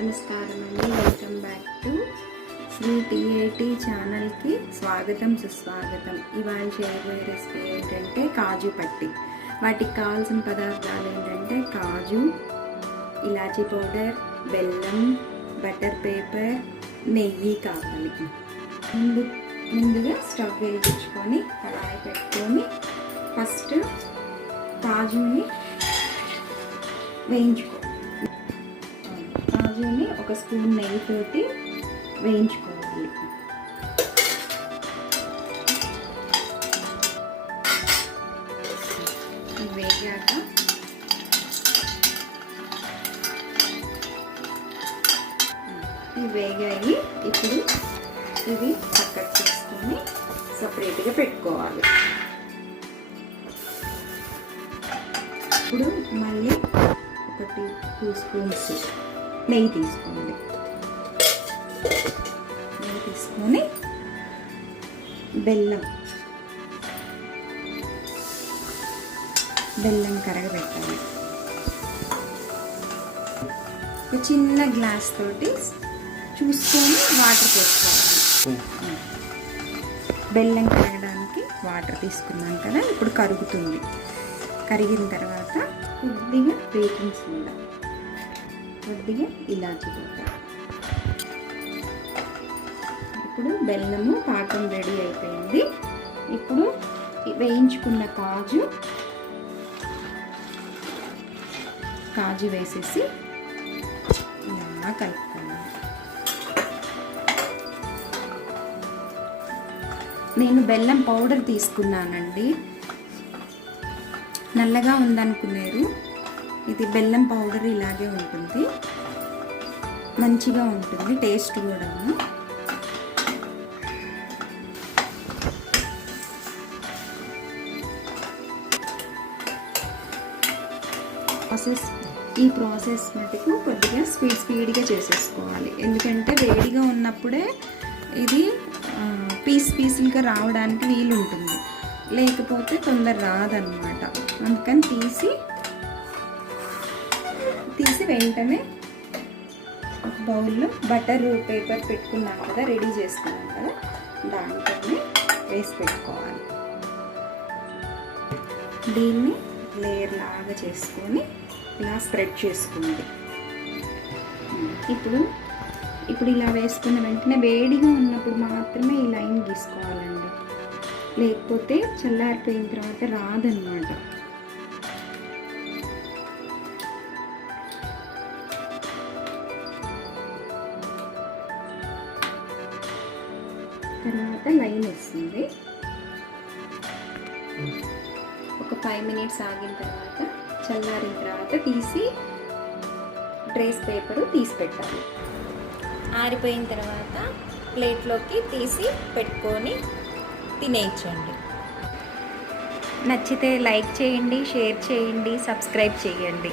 నమస్కారం అండి, welcome back to Sri TAT ఛానల్కి స్వాగతం సుస్వాగతం. ఇవాళ చేయబోయే రెసిపీ ఏంటంటే కాజు పట్టి. వాటికి కావాల్సిన పదార్థాలు ఏంటంటే కాజు, ఇలాచీ పౌడర్, బెల్లం, బటర్ పేపర్, నెయ్యి కావాలి. ముందుగా స్టవ్ వెలిగించుకొని కడాయి పెట్టుకొని ఫస్ట్ కాజుని వేయించుకోవాలి. కాజుని ఒక స్పూన్ నెయ్యితోటి వేయించుకోవాలి. వేగాక వేగాయి. ఇప్పుడు ఇవి పక్కకు తీసుకొని సపరేట్గా పెట్టుకోవాలి. ఇప్పుడు మళ్ళీ 1-2 స్పూన్స్ నెయ్యి తీసుకోండి. నెయ్యి తీసుకొని బెల్లం కరగబెట్టాలి. ఒక చిన్న గ్లాస్ తోటి చూసుకొని వాటర్ పోసుకోవాలి. బెల్లం కరగడానికి వాటర్ తీసుకున్నాం కదా, ఇప్పుడు కరుగుతుంది. కరిగిన తర్వాత కొద్దిగా బేకింగ్ సోడా, కొద్దిగా ఇలాచీ పౌడర్. ఇప్పుడు బెల్లము పాకం రెడీ అయిపోయింది. ఇప్పుడు వేయించుకున్న కాజు వేసేసి ఇలా కలుపుకోవాలి. నేను బెల్లం పౌడర్ తీసుకున్నానండి. నల్లగా ఉందనుకున్నారు, ఇది బెల్లం పౌడర్ ఇలాగే ఉంటుంది, మంచిగా ఉంటుంది టేస్ట్ కూడా. ఈ ప్రాసెస్ మటుకు కొద్దిగా స్పీడ్గా చేసేసుకోవాలి. ఎందుకంటే వేడిగా ఉన్నప్పుడే ఇది పీసులుగా రావడానికి వీలు ఉంటుంది, లేకపోతే తొందర రాదన్నమాట. అందుకని తీసి వెంటనే ఒక బౌల్లో బటర్ పేపర్ పెట్టుకున్నాం కదా, రెడీ చేసుకున్నాం కదా, దాంట్లోనే వేసి పెట్టుకోవాలి. దీన్ని లేయర్ లాగా చేసుకొని ఇలా స్ప్రెడ్ చేసుకోండి. ఇప్పుడు ఇలా వేసుకున్న వెంటనే వేడిగా ఉన్నప్పుడు మాత్రమే ఈ లైన్ గీసుకోవాలండి, లేకపోతే చల్లారిపోయిన తర్వాత రాదన్నమాట. తర్వాత లైన్ వస్తుంది. ఒక 5 మినిట్స్ ఆగిన తర్వాత, చల్లారిన తర్వాత తీసి ట్రేస్ పేపరు తీసి పెట్టాలి. ఆరిపోయిన తర్వాత ప్లేట్లోకి తీసి పెట్టుకొని తినేయచ్చండి. నచ్చితే లైక్ చేయండి, షేర్ చేయండి, సబ్స్క్రైబ్ చేయండి.